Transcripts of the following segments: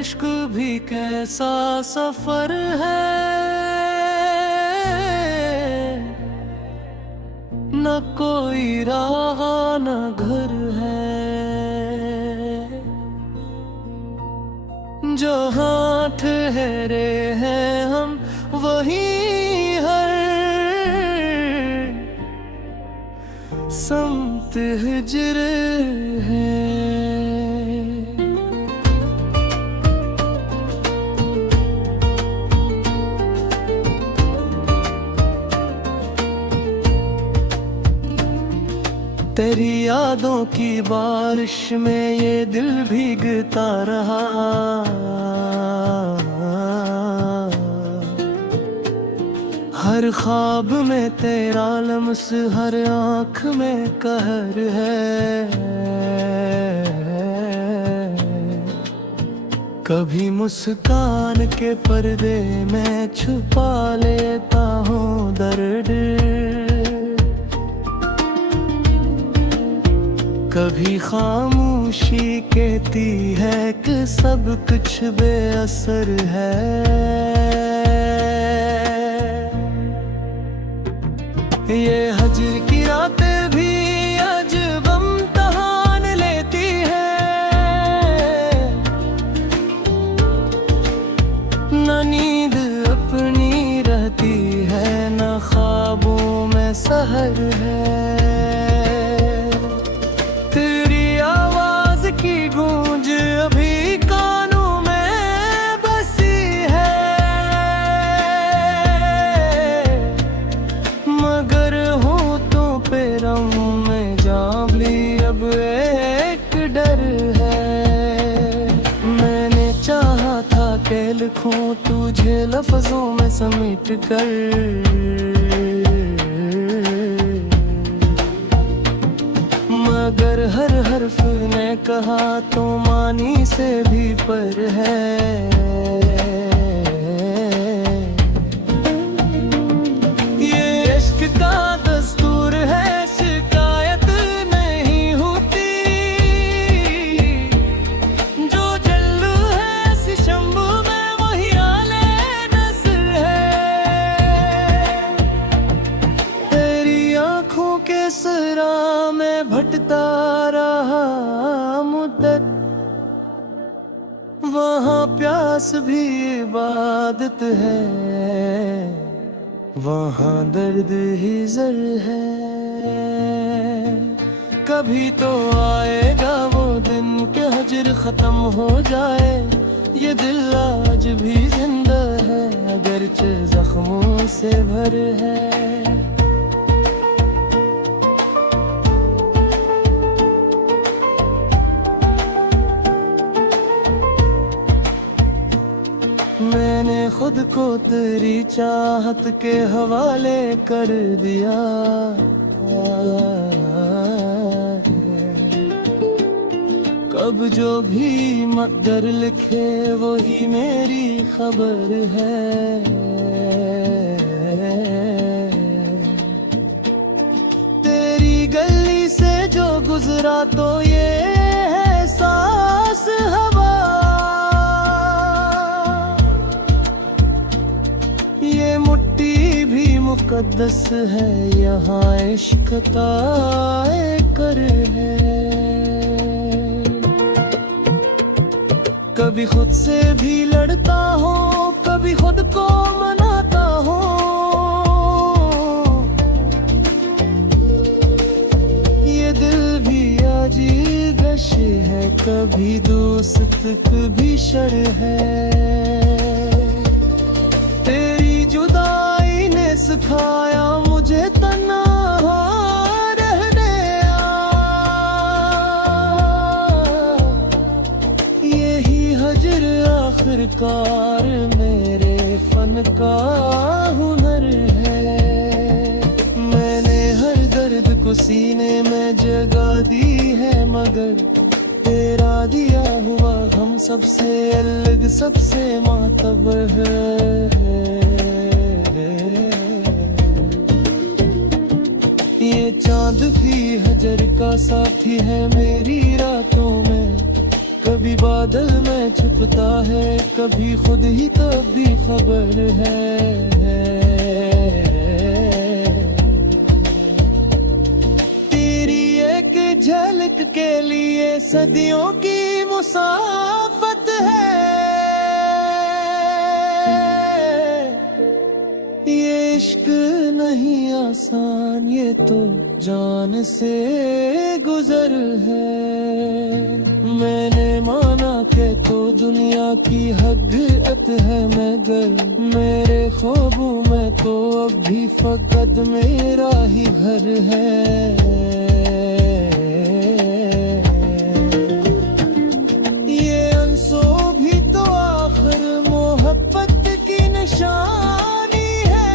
इश्क भी कैसा सफर है, न कोई राह न घर है। जहाँ ठहरे हैं हम वहीं हर समत हिजर है। तेरी यादों की बारिश में ये दिल भीगता रहा, हर ख्वाब में तेरा लम्स, हर आँख में कहर है। कभी मुस्कान के पर्दे में छुपा लेता हूँ दर्द, कभी खामोशी कहती है कि सब कुछ बेअसर है। ये हजर की रातें भी अजब इम्तिहान लेती है, न नींद अपनी रहती है, न ख्वाबों में सहर है। अभी कानों में बसी है, मगर होठों पे रम में जांबली अब एक डर है। मैंने चाहा था कि लिखूं तुझे लफ्जों में समेट कर, मगर हर हर्फ ने कहा तो मानी से भी पर है। ये इश्क का दस्तूर है, शिकायत नहीं होती, जो जल्लू है सिशंबू में वही आले नस्र है। तेरी आँखों के सरा में भटता रहा मुद्दत, वहाँ प्यास भी इबादत है, वहाँ दर्द ही जर है। कभी तो आएगा वो दिन के हजर खत्म हो जाए, ये दिल आज भी जिंदा है अगरचे जख्मों से भर है। मैंने खुद को तेरी चाहत के हवाले कर दिया, कब जो भी मकदर लिखे वही मेरी खबर है। तेरी गली से जो गुजरा तो ये है सांस हवा, ये मुट्ठी भी मुकद्दस है, यहाँ इश्क ताए कर है। कभी खुद से भी लड़ता हूँ, कभी खुद को मनाता हूँ, ये दिल भी आजीगश है, कभी दोस्त कभी शर है। तेरी जुदाई ने सिखाया मुझे तन्हा रहने, यही हजर आखिरकार मेरे फन का हुनर है। मैंने हर दर्द को सीने में जगह दी है, मगर तेरा दिया हुआ हम सबसे अलग सबसे मातबर है। ये चांद भी हजर का साथी है मेरी रातों में, कभी कभी बादल में छुपता है, कभी खुद ही तब भी खबर है। तेरी एक झलक के लिए सदियों की मुसाफत है। ये इश्क नहीं आसान, ये तो जान से गुजर है। मैंने माना कि तो दुनिया की हकीकत है, मगर मेरे ख्वाबों में तो अब भी फकत मेरा ही घर है। ये अनसो भी तो आखिर मोहब्बत की निशानी है,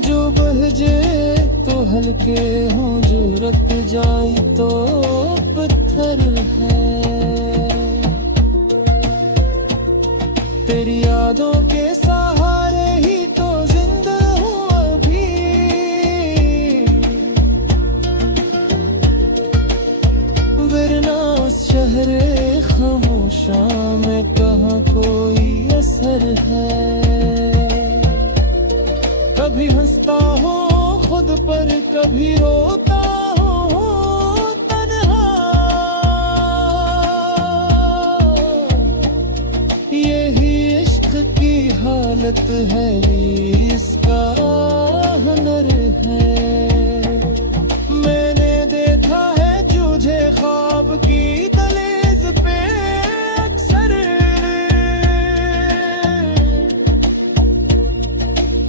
जो बहजे तो हल्के हों, जो रख जाए तो पत्थर है। तेरी यादों के सहारे ही तो जिंदा हूँ अभी, वरना उस शहरे खामोशा में कहाँ कोई असर है। कभी हंसता हो खुद पर, कभी रोता हो तन्हा। यही इश्क की हालत है, ये इसका हुनर है। मैंने देखा है जूझे ख्वाब की दहलीज पे अक्सर,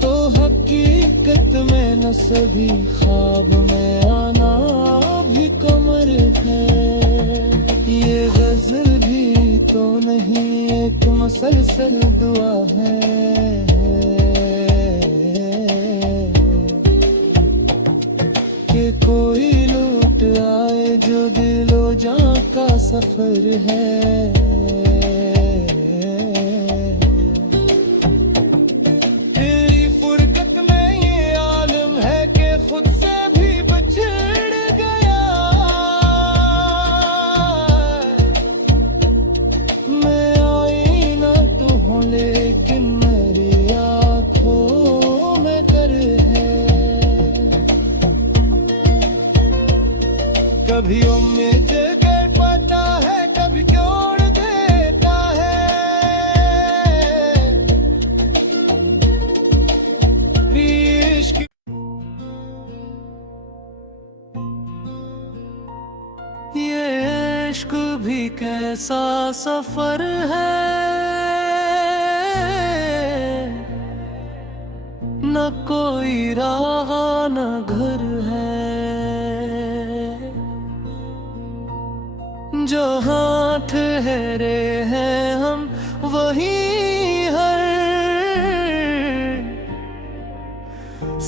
तो हकीकत में न सभी ख्वाब में आना भी कमर है। ये गजल भी तो नहीं, एक मुसलसल दुआ है, कि कोई लौट आए जो दिलो जां का सफर है। कभी उम्मीद जगह पाता है, कभी क्यों देता है। इश्क ये इश्क भी कैसा सफर है, न कोई राह न घर है। जहाँ ठहरे हैं हम वहीं हर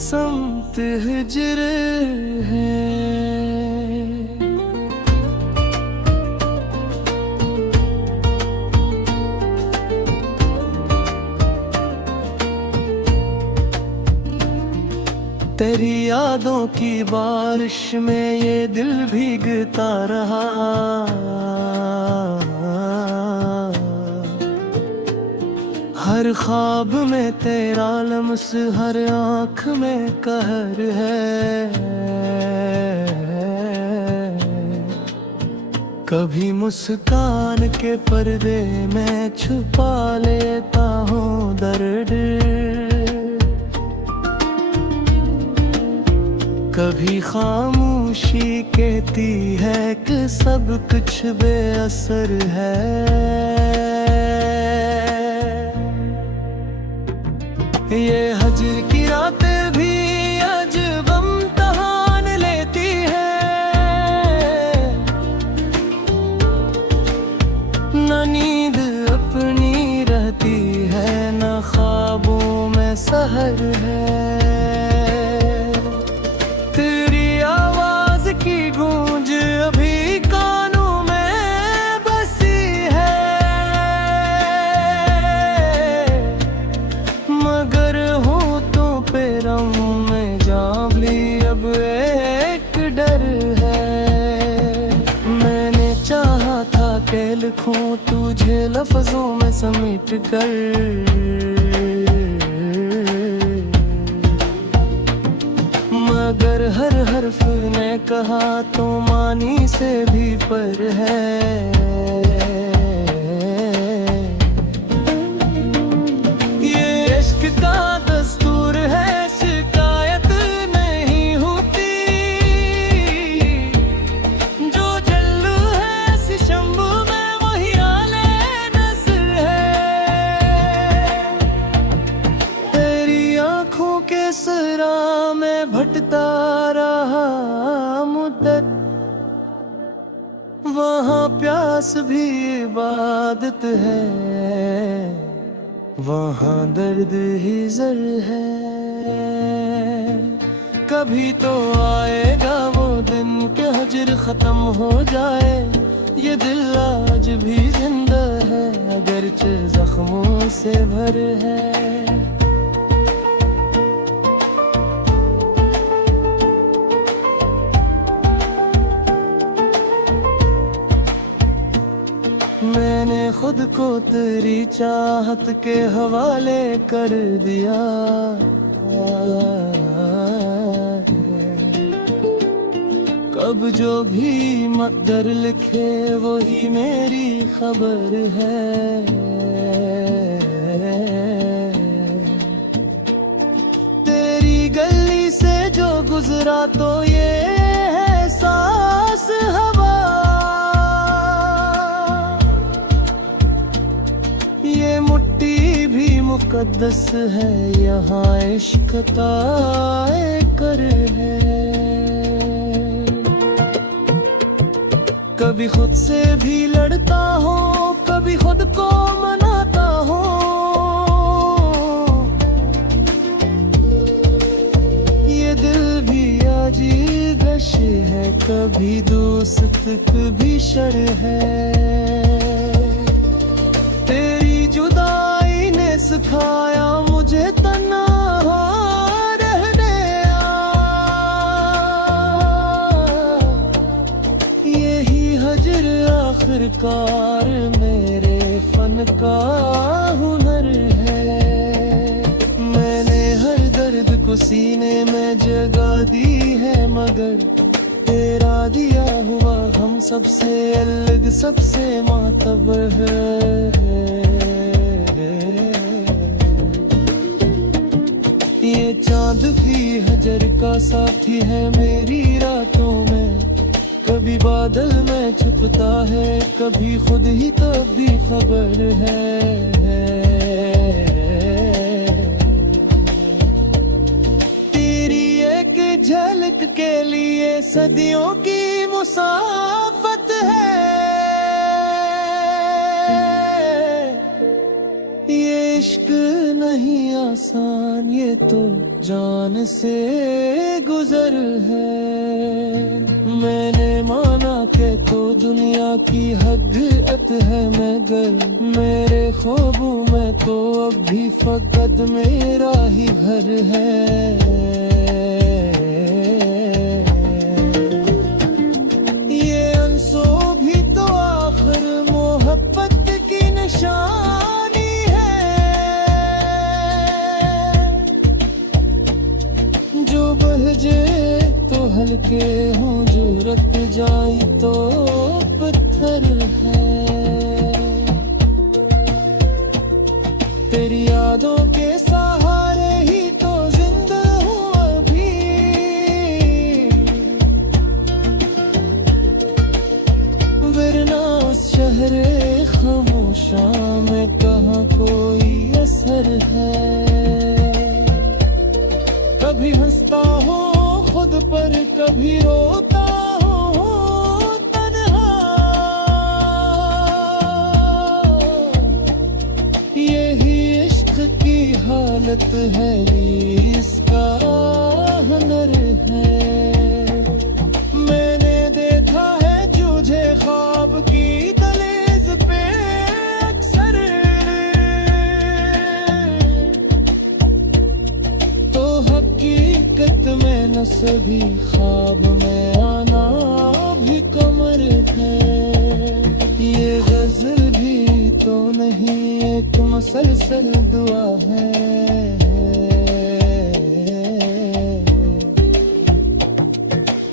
समत हिजर है। तेरी यादों की बारिश में ये दिल भीगता रहा, हर ख्वाब में तेरा लम्स, हर आँख में कहर है। कभी मुस्कान के पर्दे में छुपा लेता हूँ दर्द, कभी खामोशी कहती है कि सब कुछ बेअसर है। ये हजर की रातें भी अजब इम्तिहान लेती है, न नींद अपनी रहती है, न ख्वाबों में सहर है। तेरी आवाज की गूंज अभी कानों में बसी है, मगर हूँ रखूं तुझे लफ्जों में समेट कर, मगर हर हर्फ ने कहा तो मानी से भी पर है। ये इश्क का दस्तूर है, शिकायत नहीं होती, जो जल्लू है सिशंबू में वही आले नज़र है। तेरी आँखों के सरा में भटता रहा मुद्दत, वहाँ प्यास भी इबादत है, वहाँ दर्द ही जर है। कभी तो आएगा वो दिन के हजर खत्म हो जाए, ये दिल आज भी जिंदा है अगरचे जख्मों से भर है। मैंने खुद को तेरी चाहत के हवाले कर दिया, कब जो भी मक़दर लिखे वही मेरी खबर है। तेरी गली से जो गुजरा तो ये है सांस हवा, ये मुट्ठी भी मुकद्दस है, यहाँ इश्क ताए कर है। कभी खुद से भी लड़ता हूँ, कभी खुद को मनाता हूँ, ये दिल भी आजीगश है, कभी दोस्त कभी शर है। तेरी जुदाई ने सिखाया मुझे तन्हा रहने, यही हजर आखिरकार मेरे फन का हुनर है। मैंने हर दर्द को सीने में जगह दी है, मगर तेरा दिया हुआ हम सबसे अलग सबसे मातबर है। ये चांद भी हजर का साथी है मेरी रातों में, कभी बादल में छुपता है, कभी खुद ही तब भी खबर है। तेरी एक झलक के लिए सदियों की मुसाफत है, ये इश्क नहीं आसान, ये तो जान से गुजर है। मैंने माना के तो दुनिया की हकीकत है, मगर मेरे ख्वाबों में तो अब भी फकत मेरा ही घर है। ये अंसो भी तो आखिर मोहब्बत की निशानी है, जो बहजे तो हल्के हों, जो रख जाए तो पत्थर है। तेरी यादों के सहारे ही तो जिंदा हूँ अभी, वरना उस शहरे खामोशा में कहाँ कोई असर है। कभी हंसता हो खुद पर, कभी रोता हो तन्हा, यही इश्क की हालत है, इसका हुनर है। मैंने देखा है जूझे ख्वाब की दहलीज पे अक्सर, तो हकीकत में न सभी ख्वाब में आना भी कमर है। ये गज़ल मंजिल भी तो नहीं, एक मुसलसल दुआ है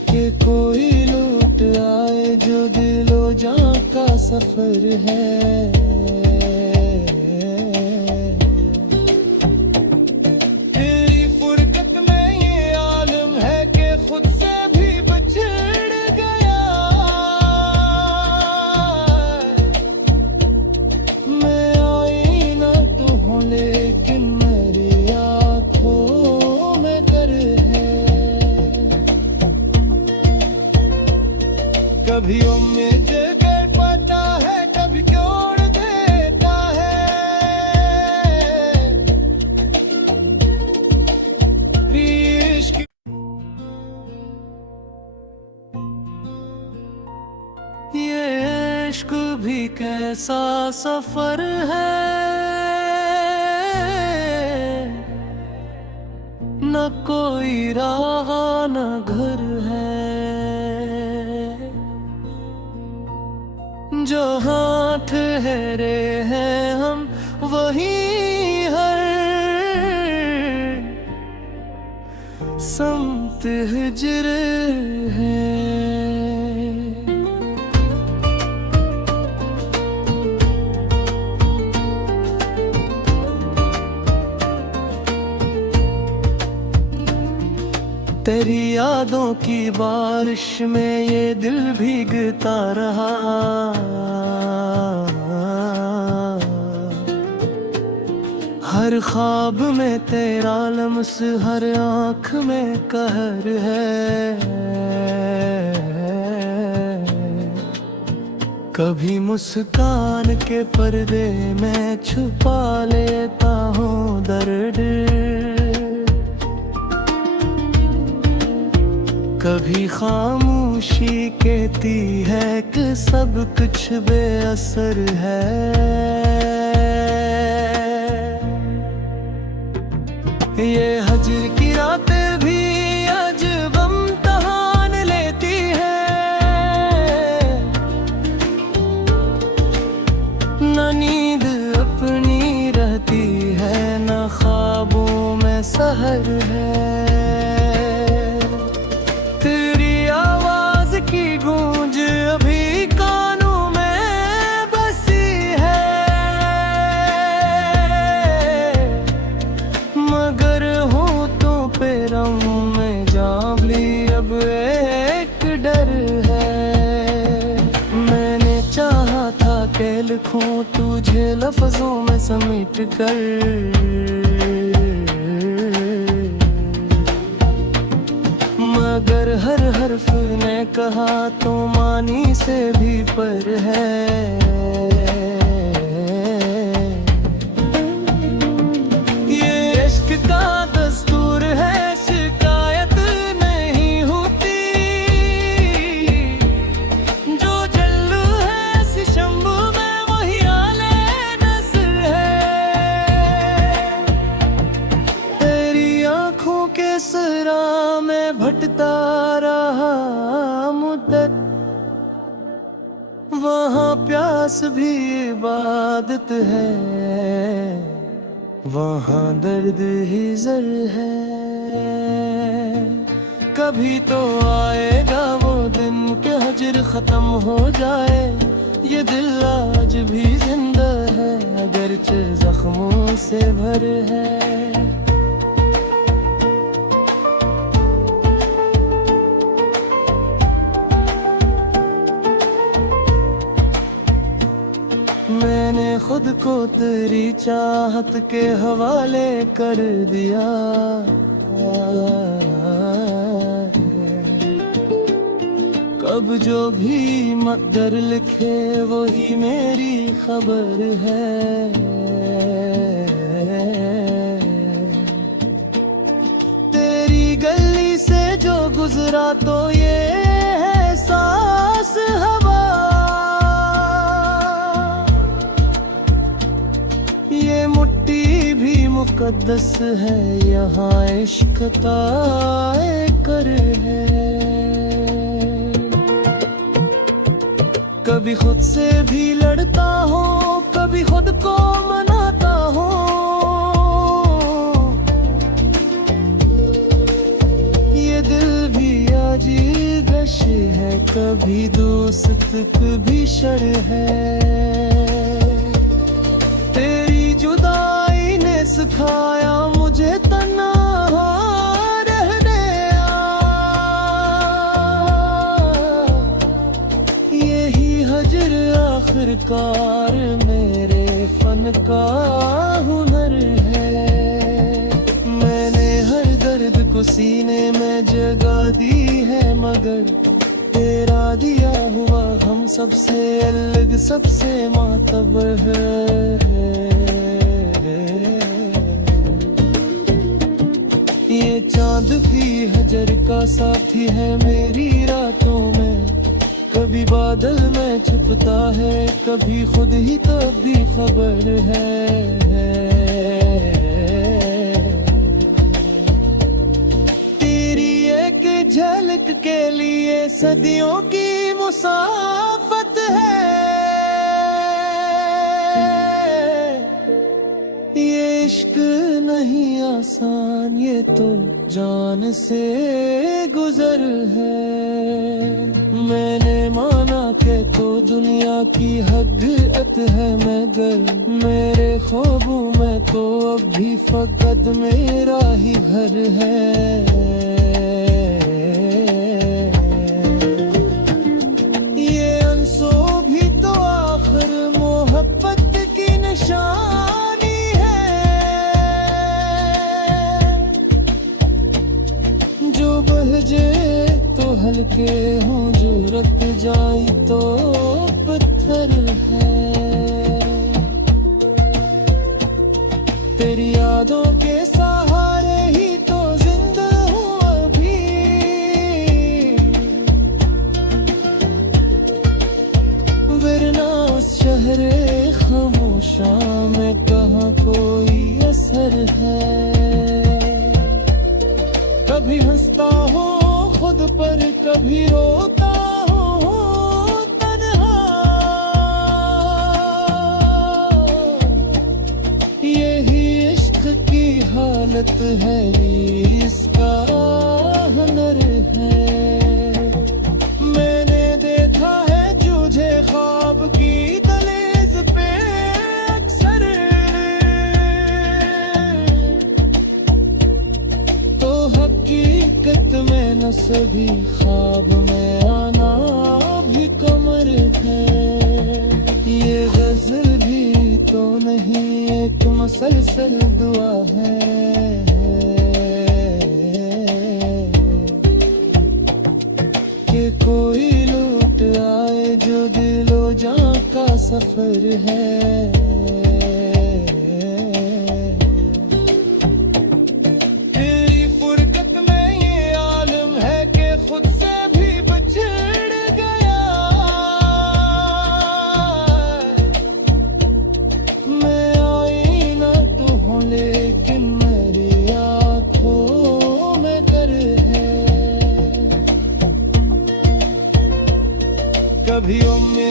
कि कोई लौट आए जो दिलो जान का सफर है। तेरी फुरकत में ये आलम है कि खुद से भी बिछड़ गया। मैं आईना तो हूँ लेकिन मेरी आँखों में कर है। कभी उम्मीद कर पाता है, कभी छोड़ देता है। इश्क ये इश्क भी कैसा सफर है, न कोई राह न घर है। जहाँ ठहरे हैं हम वहीं हर समत हिजर है। तेरी यादों की बारिश में ये दिल भीगता रहा। हर ख्वाब में तेरा लम्स, हर आँख में कहर है। कभी मुस्कान के पर्दे में छुपा लेता हूँ दर्द, कभी खामोशी कहती है कि सब कुछ बेअसर है। ये हजर की रातें भी अजब इम्तिहान लेती है। न नींद अपनी रहती है, न ख्वाबों में सहर है। तेरी आवाज की गूंज अभी कानों में बसी है, मगर हूँ तो पैरों में जाबली अब एक डर है। मैंने चाहा था कि लिखूं तुझे लफ्जों में समेट कर, मगर हर हर्फ ने कहा तो मानी से भी पर है। ये इश्क का दस्तूर है, शिकायत नहीं होती। जो जल्लू है सिशंबू में वही आले नज़र है। तेरी आँखों के सरा में भटता रहा मुद्दत, वहाँ प्यास भी इबादत है, वहाँ दर्द ही जर है। कभी तो आएगा वो दिन के हजर खत्म हो जाए। ये दिल आज भी जिंदा है, अगरचे जख्मों से भर है। मैंने खुद को तेरी चाहत के हवाले कर दिया। कब जो भी मकदर लिखे वही मेरी खबर है। तेरी गली से जो गुजरा तो ये है सांस हवा। ये मुट्ठी भी मुकद्दस है, यहाँ इश्क ताए कर है। कभी कभी खुद से भी लड़ता हूँ, कभी खुद को मनाता हूँ। ये दिल भी अजीब है, कभी दोस्त कभी शर है। तेरी जुदाई ने सिखाया मुझे तन्हा रहने यही हजर आखिरकार मेरे फन का हुनर है। मैंने हर दर्द को सीने में जगह दी है, मगर तेरा दिया हुआ हम सबसे अलग, सबसे मातबर है। ये चांद भी हजर का साथी है मेरी रातों में, कभी बादल में छुपता है, कभी खुद ही तब भी खबर है। तेरी एक झलक के लिए सदियों की मुसाफत है। ये इश्क नहीं आसान, ये तो जान से गुजर है। मैंने माना के तो दुनिया की हकीकत है, मगर मेरे ख्वाबों में तो अब भी फकत मेरा ही घर है। ये अनसो भी तो आखिर मोहब्बत की निशानी है, जो बहजे तो हल्के हों, जो रख जाए तो पत्थर है। तेरी यादों के सहारे ही तो जिंदा हूँ अभी, वरना उस शहरे खामोशा में कहाँ कोई असर है। कभी हंसता हो खुद पर, कभी रोता हो तन्हा, यही इश्क की हालत है, ये इसका हुनर है। मैंने देखा है जूझे ख्वाब की दहलीज पे अक्सर, तो हकीकत में न सभी ख्वाब में आना भी कमर है। ये गजल भी तो नहीं एक मुसलसल दुआ है, कि कोई लौट आए जो दिलो जां का सफर है। कभी उम्मीद